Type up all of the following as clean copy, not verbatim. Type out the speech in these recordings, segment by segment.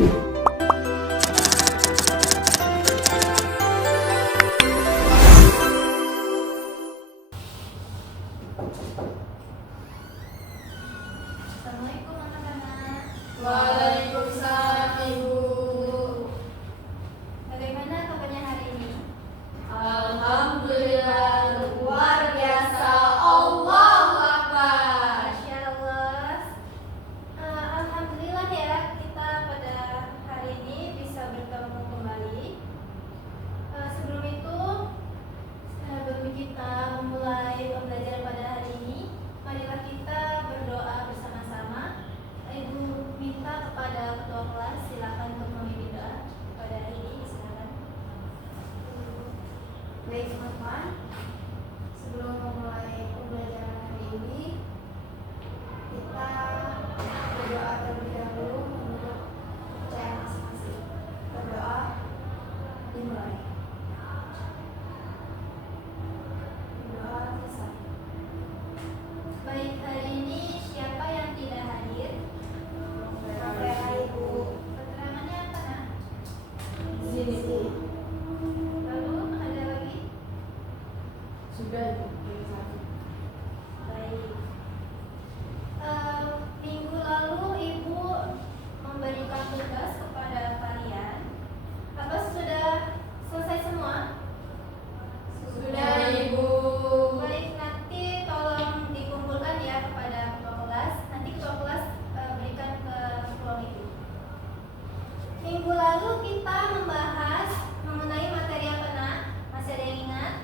Assalamualaikum anak-anak. Waalaikumsalam Ibu. Bagaimana kabarnya hari ini? Alhamdulillah luar biasa. Allahu Akbar. Masya Allah. Alhamdulillah ya, kita pada hari ini bisa bertemu kembali. Sebelum itu, sebelum kita memulai pembelajaran pada hari ini, marilah kita berdoa bersama-sama. Ibu minta kepada ketua kelas silakan untuk memimpin doa pada hari ini. Silakan. Baik teman-teman, sebelum memulai pembelajaran hari ini, kita berdoa terlebih dahulu menurut percayaan masing-masing. Berdoa dimulai. Berdoa selesai. Baik, hari ini siapa yang tidak hadir? Sampai Ibu. Keterangannya apa, Nak? Di sini. Lalu ada lagi? Sudah Ibu. Baik. Minggu lalu Ibu memberikan tugas kepada kalian. Apa sudah selesai semua? Sudah Ibu. Baik, nanti tolong dikumpulkan ya kepada ketua kelas. Nanti ketua kelas berikan ke ruang Ibu. Minggu lalu kita membahas mengenai materi apa, Nak? Masih ada yang ingat?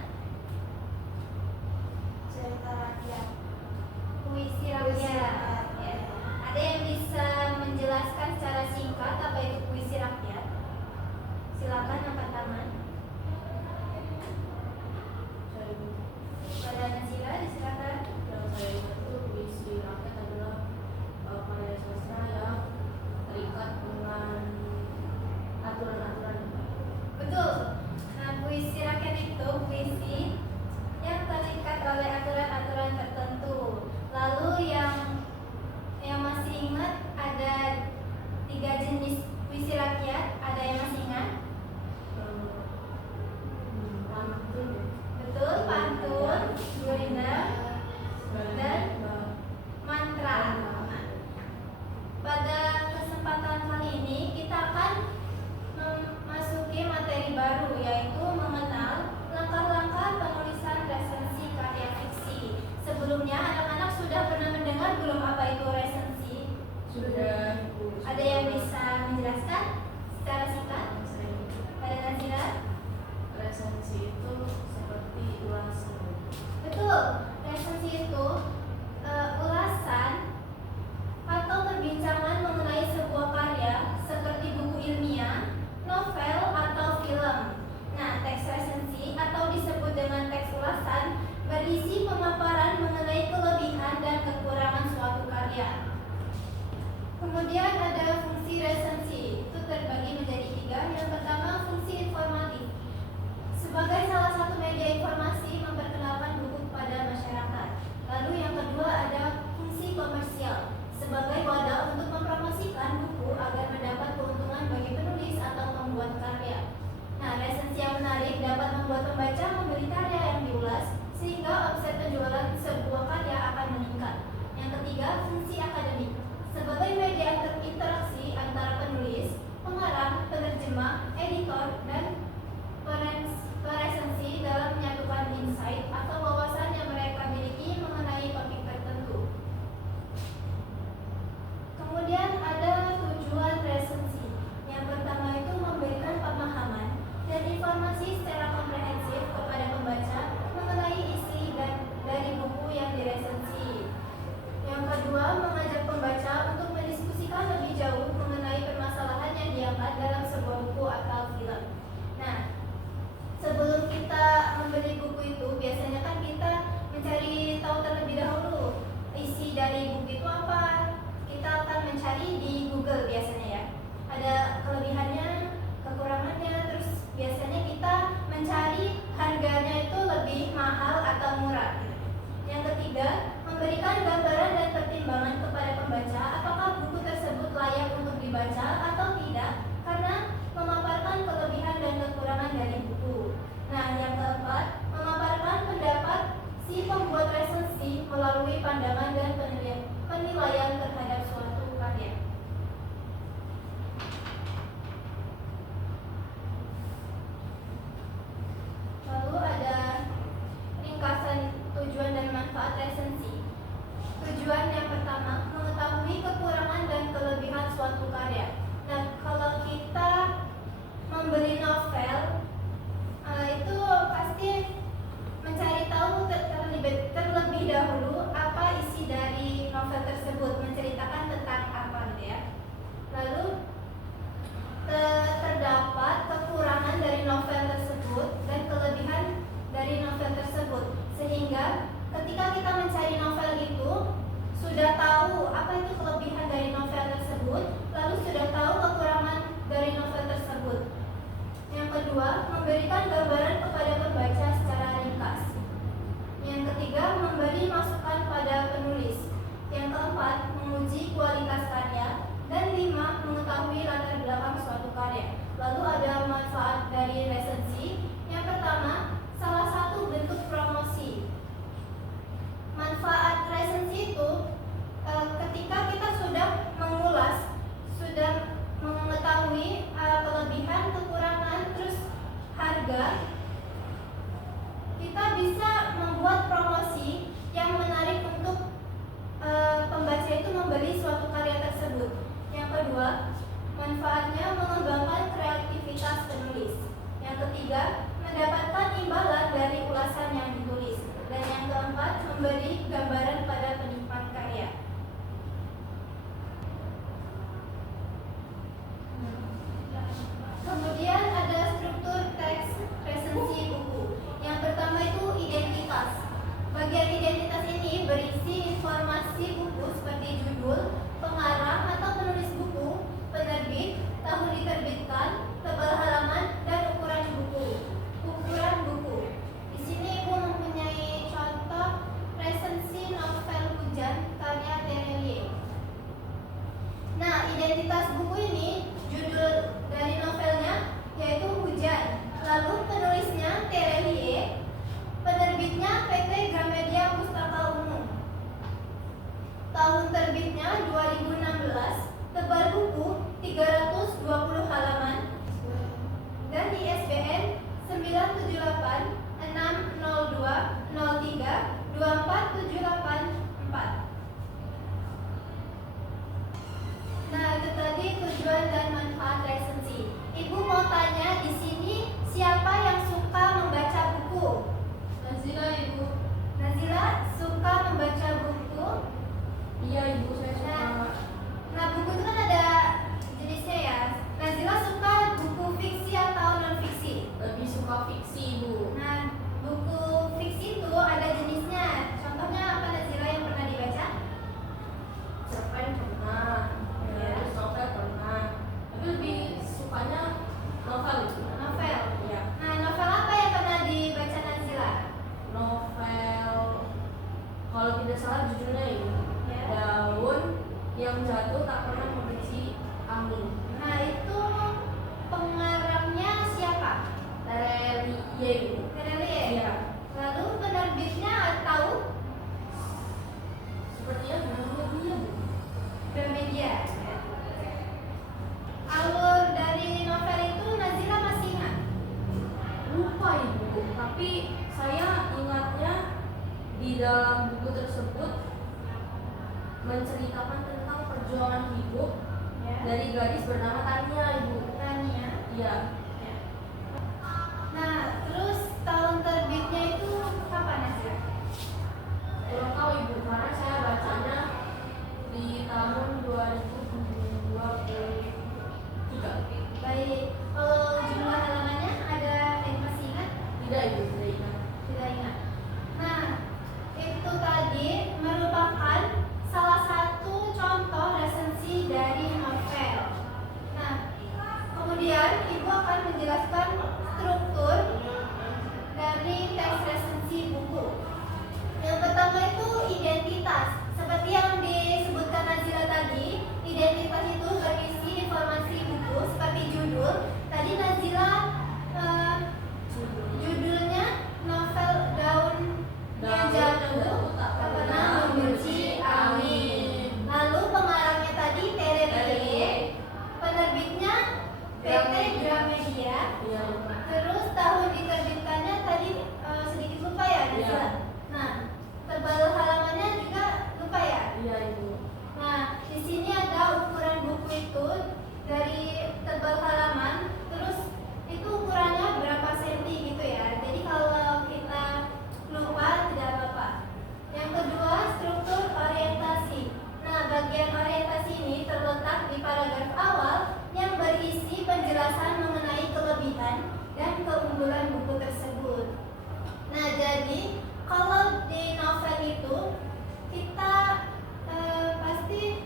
Cerita rakyat. Puisi rakyat. Ya. Ada yang bisa menjelaskan secara singkat apa itu puisi rakyat? Silakan angkat tangan. Pada Nazila, disilakan. Yang saya ingat itu puisi rakyat adalah karya sastra yang terikat dengan aturan-aturan. Betul. Nah, puisi rakyat itu puisi yang terikat oleh aturan-aturan tertentu. Lalu yang masih ingat ada 3 jenis puisi rakyat. Ada yang masih ingat? Pantun, Betul, pantun, gurindam, dan mantra. Pada kesempatan kali ini kita akan memasuki materi baru, yaitu mengenal langkah-langkah penulisan resensi karya fiksi. Sebelumnya anak-anak sudah pernah mendengar belum apa itu resensi? Sudah. Ada yang bisa menjelaskan secara singkat? Pada Nazila? Resensi itu seperti ulasan. Betul, resensi itu ulasan atau perbincangan mengenai sebuah karya seperti buku ilmiah, novel, atau film. Nah, teks resensi atau disebut dengan teks ulasan berisi pemaparan mengenai kelebihan dan kekurangan suatu karya. Kemudian ada fungsi resensi, itu terbagi menjadi 3. Yang pertama, fungsi informatif. Sebagai salah satu media informasi memperkenalkan buku kepada masyarakat. Lalu yang kedua ada fungsi komersial, sebagai wadah untuk mempromosikan buku agar mendapat keuntungan bagi penulis atau pembuat karya. Nah, resensi yang menarik dapat membuat pembaca membeli karya yang diulas, sehingga omset penjualan sebuah karya akan meningkat. Yang ketiga, fungsi akademik, sebagai media interaksi antara penulis, pengarang, penerjemah, editor, dan peresensi dalam menyatukan insight atau wawasan yang mereka miliki mengenai topik tertentu. Kemudian ada tujuan resensi. Yang pertama itu memberikan pemahaman dan informasi secara komprehensif kepada pembaca mengenai isi dan dari buku yang diresensi. Yang kedua, mengajak pembaca untuk mendiskusikan lebih jauh mengenai permasalahan yang diangkat dalam sebuah buku atau film. Nah, sebelum kita membeli buku itu, biasanya kan kita mencari tahu terlebih dahulu isi dari buku itu apa. Kita akan mencari di Google biasanya ya. Ada kelebihannya, kekurangannya, terus biasanya kita mencari harganya itu lebih mahal atau murah. Yang ketiga, memberikan gambaran dan pertimbangan kepada pembaca apakah buku tersebut layak untuk dibaca atau tidak identitas buku ini, judul dari novelnya yaitu Hujan. Lalu penulisnya Terelie, penerbitnya PT Gramedia Pustaka Umum. Tahun terbitnya 2016, tebal buku 320 halaman, dan di ISBN 978-602-03-24784. Nah, itu tadi tujuan dan manfaat resensi. Ibu mau tanya di sini, siapa yang suka membaca buku? Nazila, Ibu. Nazila suka membaca buku. Iya, Ibu, saya suka. Nah, buku itu kan ada jenisnya ya. Nazila suka buku fiksi atau non fiksi? Lebih suka fiksi, Ibu. Nah, buku fiksi itu ada jenisnya. Contohnya apa, Nazila, yang pernah dibaca? Cerpen pernah, terus novel pernah. Tapi lebih sukanya novel, Ibu. Novel. Iya. Nah, novel apa yang pernah dibaca Nazila? Novel, kalau tidak salah judulnya ini, Ya. Daun yang jatuh tak pernah membenci angin. Nah, itu pengarangnya siapa? Terelie, Ibu. Terelie. Iya. Lalu penerbitnya tahu? Sepertinya judulnya dia, Bu. Gramedia. Alur dari novel itu Nazila masih ingat? Lupa, Ibu, tapi saya ingatnya di dalam buku tersebut menceritakan tentang perjuangan hidup Ya. dari gadis bernama Tania, Ibu. Tania. Iya. Nah, terus tahun terbitnya itu kapan, Nazila? Kurang tahu, Ibu, karena saya bacanya di tahun 2023. Baik, kalau jumlah halamannya ada yang masih ingat? Tidak, Ibu, tidak ingat. Tidak ingat. Nah, itu tadi merupakan salah satu contoh resensi dari novel. Nah, kemudian Ibu akan menjelaskan struktur dari teks resensi buku. Yang pertama itu identitas. Seperti yang disebutkan Nazila tadi, identitas itu berisi informasi buku seperti judul. Tadi Nazila judulnya novel Daun yang Jatuh Tak Pernah Membenci Angin. Lalu pengarangnya tadi Terelie, penerbitnya PT Gramedia. Iya. Terus tahun diterbitkannya tadi sedikit lupa ya, Nazila. Iya. Nah, tebal halamannya juga lupa ya. Iya, Ibu. Nah, di sini ada ukuran buku itu dari tebal halaman, terus itu ukurannya berapa senti gitu ya. Jadi kalau kita lupa tidak apa-apa. Yang kedua, struktur orientasi. Nah, bagian orientasi ini terletak di paragraf awal yang berisi penjelasan mengenai kelebihan dan keunggulan buku tersebut. Nah, jadi kalau di novel itu kita pasti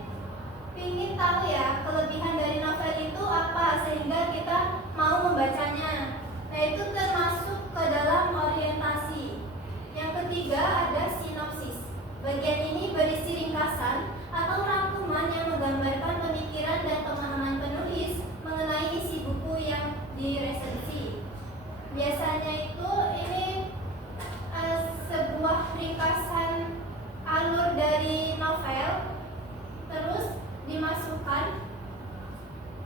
ingin tahu ya kelebihan dari novel itu apa sehingga kita mau membacanya. Nah, itu termasuk ke dalam orientasi. Yang ketiga ada sinopsis. Bagian ini berisi ringkasan atau rangkuman yang menggambarkan pemikiran dan pemahaman penulis mengenai isi buku yang diresensi. Biasanya itu ini sebuah ringkasan alur dari novel terus dimasukkan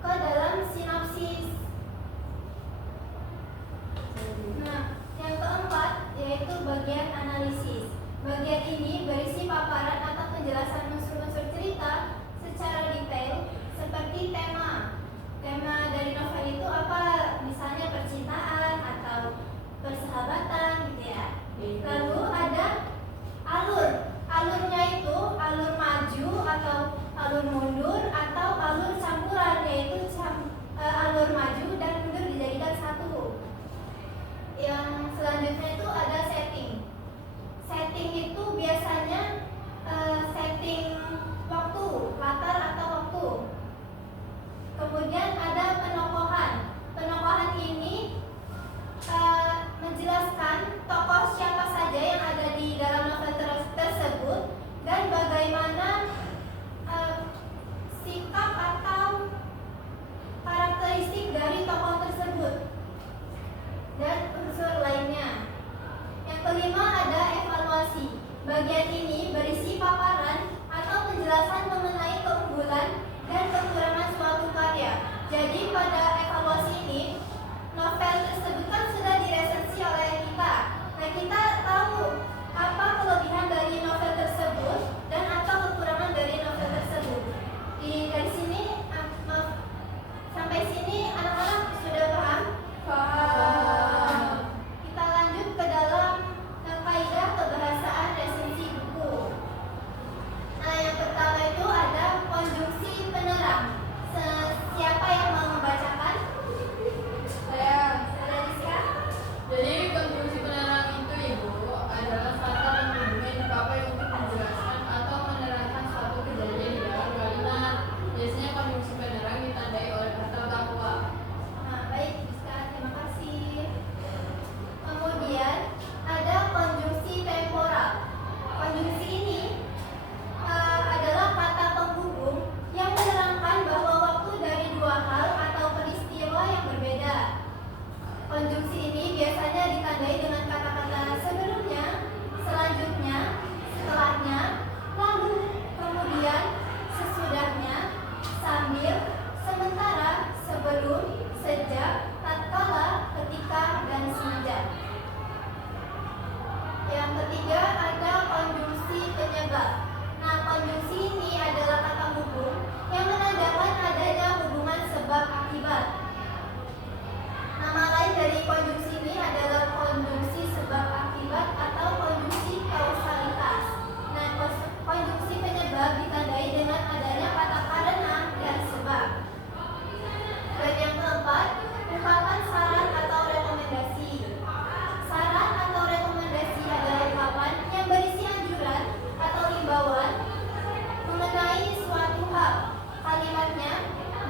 ke dalam sinopsis. Nah, yang keempat yaitu bagian analisis. Bagian ini berisi paparan atau penjelasan unsur-unsur cerita secara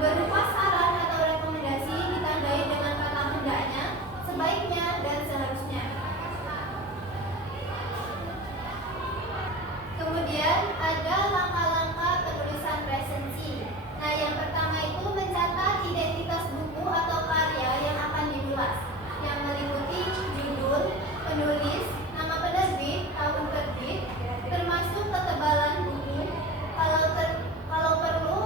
berupa saran atau rekomendasi ditandai dengan kata hendaknya, sebaiknya, dan seharusnya. Kemudian ada langkah-langkah penulisan resensi. Nah, yang pertama itu mencatat identitas buku atau karya yang akan diulas, yang meliputi judul, penulis, nama penerbit, tahun terbit, termasuk ketebalan buku. Kalau perlu,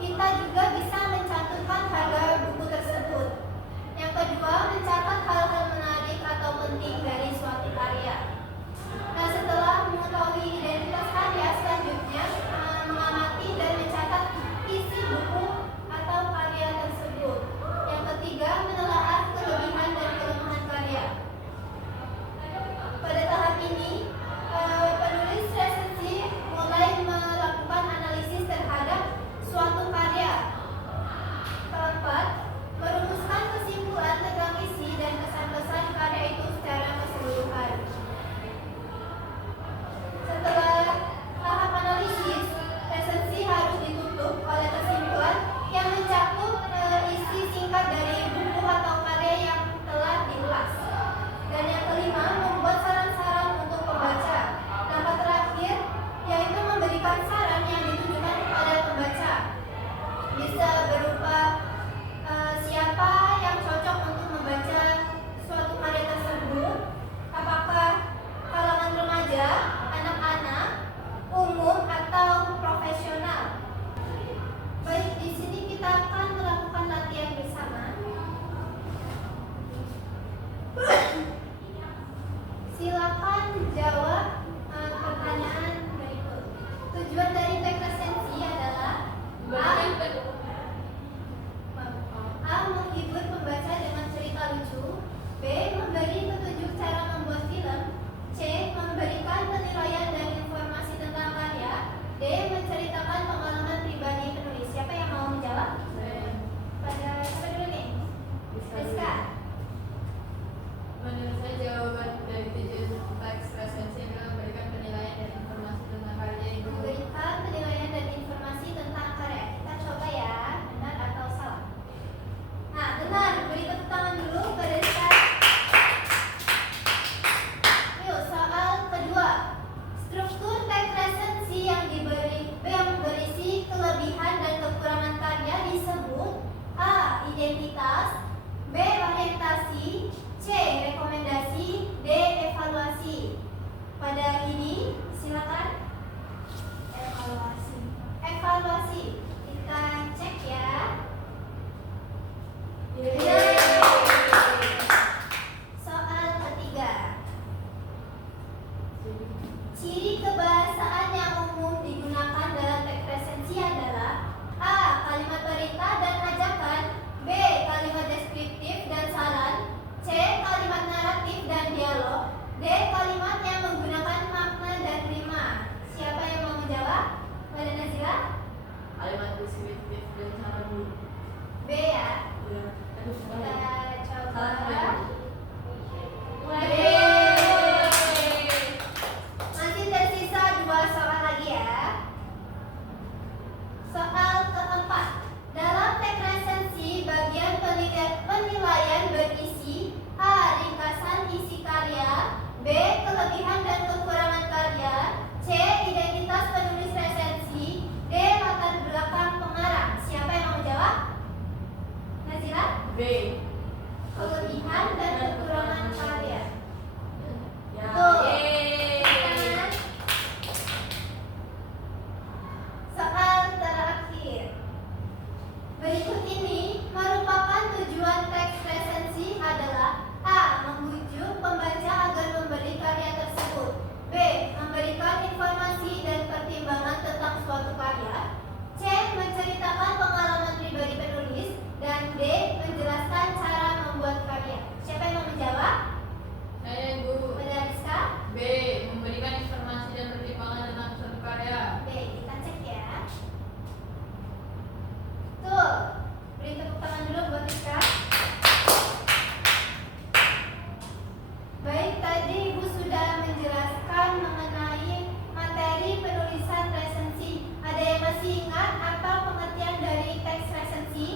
kita juga bisa mencantumkan harga buku tersebut. Yang kedua, mencatat hal-hal menarik atau penting dari suatu karya. Nah, setelah mengetahui identitas karya, selanjutnya mengamati dan mencatat isi buku atau karya tersebut. Yang ketiga, menelaah kelebihan dan kelemahan karya. Pada tahap ini, penulis resensi mulai melakukan analisis terhadap suatu karya. Keempat, merumuskan kesimpulan tentang isi dan kesan-kesan karya itu secara keseluruhan. Setelah tahap analisis, resensi harus ditutup oleh kesimpulan yang mencakup isi singkat dari buku atau karya yang telah diulas. Dan yang kelima, membuat saran-saran untuk pembaca. Langkah terakhir yaitu memberikan saran yang ditujukan kepada pembaca. Bisa berupa siapa yang cocok untuk membaca suatu karya tersebut, apakah kalangan remaja, anak-anak, umum, atau profesional. Baik, di sini kita akan melakukan latihan bersama. Silakan jawab pertanyaan berikut. Tujuan dari teks resensi adalah A. Menghibur pembaca dengan cerita lucu. B. Memberi petunjuk cara membuat film. C. Memberikan penilaian dan informasi tentang karya. D. Menceritakan pengalaman pribadi penulis. Siapa yang mau menjawab? Pada siapa dulu nih? Rizka. Menurut saya jawaban dari tujuan teks resensi adalah memberikan penilaian dan informasi tentang karya itu. Memberikan penilaian dan informasi tentang karya. Kita coba ya, benar atau salah. Nah, benar. Beri tepuk tangan dulu pada Rizka. Yuk, soal kedua. Struktur teks resensi yang berisi kelebihan dan kekurangan karya disebut A. Identitas, B. Orientasi, C. Rekomendasi, D. Evaluasi. Pada ini, silakan. Evaluasi. Kita cek ya. Soal ketiga. Ciri kebahasaan yang umum digunakan dalam teks resensi adalah A. Kalimat perintah dan ajakan, B. Kalimat deskriptif dan saran, C. Kalimat naratif dan dialog, D. Kalimat yang menggunakan makna dan rima. Siapa yang mau menjawab? Pada Nazila? Kalimat deskriptif dan saran dulu. B ya. Aduh, Kita coba. salah. Masih tersisa 2 soal lagi ya. Soal keempat. Dalam teks resensi, bagian penilaian berisi A. Ringkasan isi karya, B. Kelebihan dan kekurangan karya, C. Identitas penulis resensi, D. Latar belakang pengarang. Siapa yang mau menjawab? Nazila? B. Kelebihan dan kekurangan karya. Ya. Tuh. Yeay. Kan? Soal terakhir. Berikut ini merupakan tujuan teks resensi adalah A. Membujuk pembaca agar membeli karya tersebut, B. Memberikan informasi dan pertimbangan tentang suatu karya, C. Menceritakan pengalaman pribadi penulis, dan D. Menjelaskan cara membuat karya. Siapa yang mau menjawab? Saya Ibu. Pada Rizka? B. Memberikan informasi dan pertimbangan tentang suatu karya. B. Kita cek ya. Tuh, beri tepuk tangan dulu buat Rizka. Baik, tadi Ibu sudah menjelaskan mengenai materi penulisan resensi. Ada yang masih ingat apa pengertian dari teks resensi?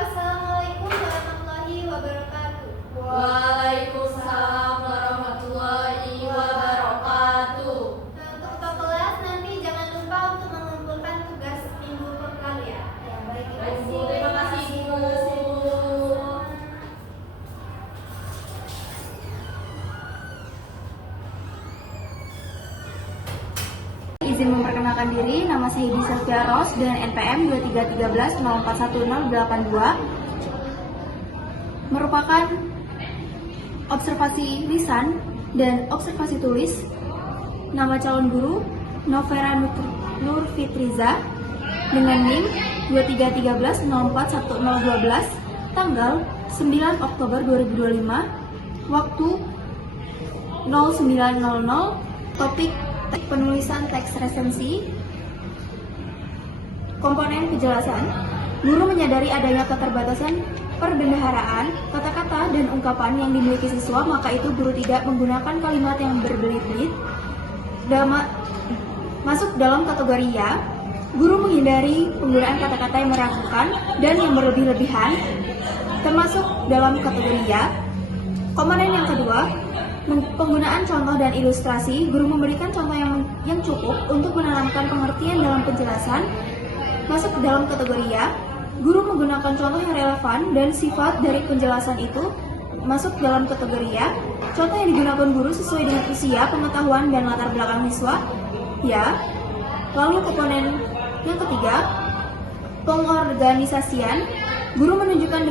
Wassalamualaikum warahmatullahi wabarakatuh. Waalaikumsalam warahmatullahi wabarakatuh. Untuk ketua kelas nanti jangan lupa untuk mengumpulkan tugas minggu prakarya. Ya, baik. Terima kasih, Bu. Izin memperkenalkan diri, nama saya Hidi Sofia Ros dengan NPM 2313041082, merupakan observasi lisan dan observasi tulis. Nama calon guru Novera Nurfitriza dengan NIM 2313041012, tanggal 9 Oktober 2025, waktu 09.00, topik penulisan teks resensi. Komponen penjelasan. Guru menyadari adanya keterbatasan perbendaharaan, kata-kata, dan ungkapan yang dimiliki siswa, maka itu guru tidak menggunakan kalimat yang berbelit-belit. Masuk dalam kategori ya. Guru menghindari penggunaan kata-kata yang meragukan dan yang berlebih-lebihan, termasuk dalam kategori ya. Komponen yang kedua, penggunaan contoh dan ilustrasi. Guru memberikan contoh yang cukup untuk menanamkan pengertian dalam penjelasan, masuk dalam kategori ya. Guru menggunakan contoh yang relevan dan sifat dari penjelasan itu, masuk dalam kategori ya. Contoh yang digunakan guru sesuai dengan usia, pengetahuan, dan latar belakang siswa, ya. Lalu komponen yang ketiga, pengorganisasian. Guru menunjukkan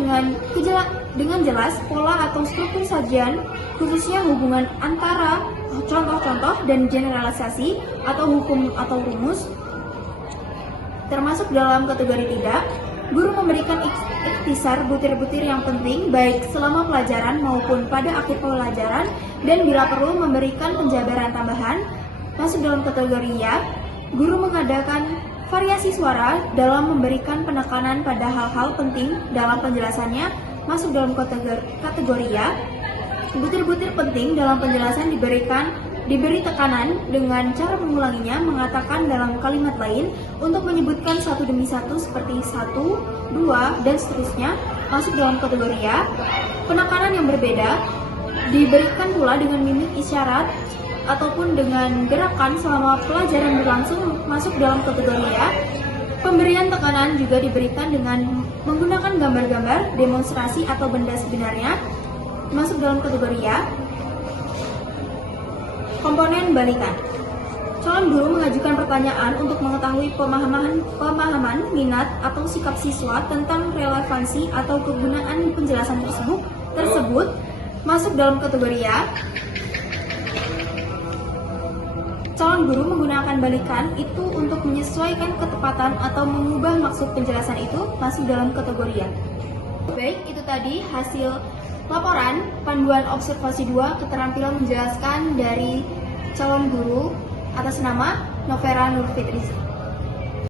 dengan jelas pola atau struktur sajian, khususnya hubungan antara contoh-contoh dan generalisasi atau hukum atau rumus, termasuk dalam kategori tidak. Guru memberikan ikhtisar butir-butir yang penting baik selama pelajaran maupun pada akhir pelajaran, dan bila perlu memberikan penjabaran tambahan, masuk dalam kategori ya. Guru mengadakan variasi suara dalam memberikan penekanan pada hal-hal penting dalam penjelasannya, masuk dalam kategori ya. Butir-butir penting dalam penjelasan diberi tekanan dengan cara mengulanginya, mengatakan dalam kalimat lain untuk menyebutkan satu demi satu seperti satu, dua, dan seterusnya, masuk dalam kategori ya. Penekanan yang berbeda diberikan pula dengan mimik isyarat ataupun dengan gerakan selama pelajaran berlangsung, masuk dalam kategori ya. Pemberian tekanan juga diberikan dengan menggunakan gambar-gambar, demonstrasi atau benda sebenarnya, masuk dalam kategori ya. Komponen balikan. Calon guru mengajukan pertanyaan untuk mengetahui pemahaman, minat, atau sikap siswa tentang relevansi atau kegunaan penjelasan tersebut, masuk dalam kategori ya. Calon guru menggunakan balikan itu untuk menyesuaikan ketepatan atau mengubah maksud penjelasan itu, masuk dalam kategori ya. Baik, itu tadi hasil laporan panduan observasi 2 keterampilan menjelaskan dari calon guru atas nama Novera Nurfitriza.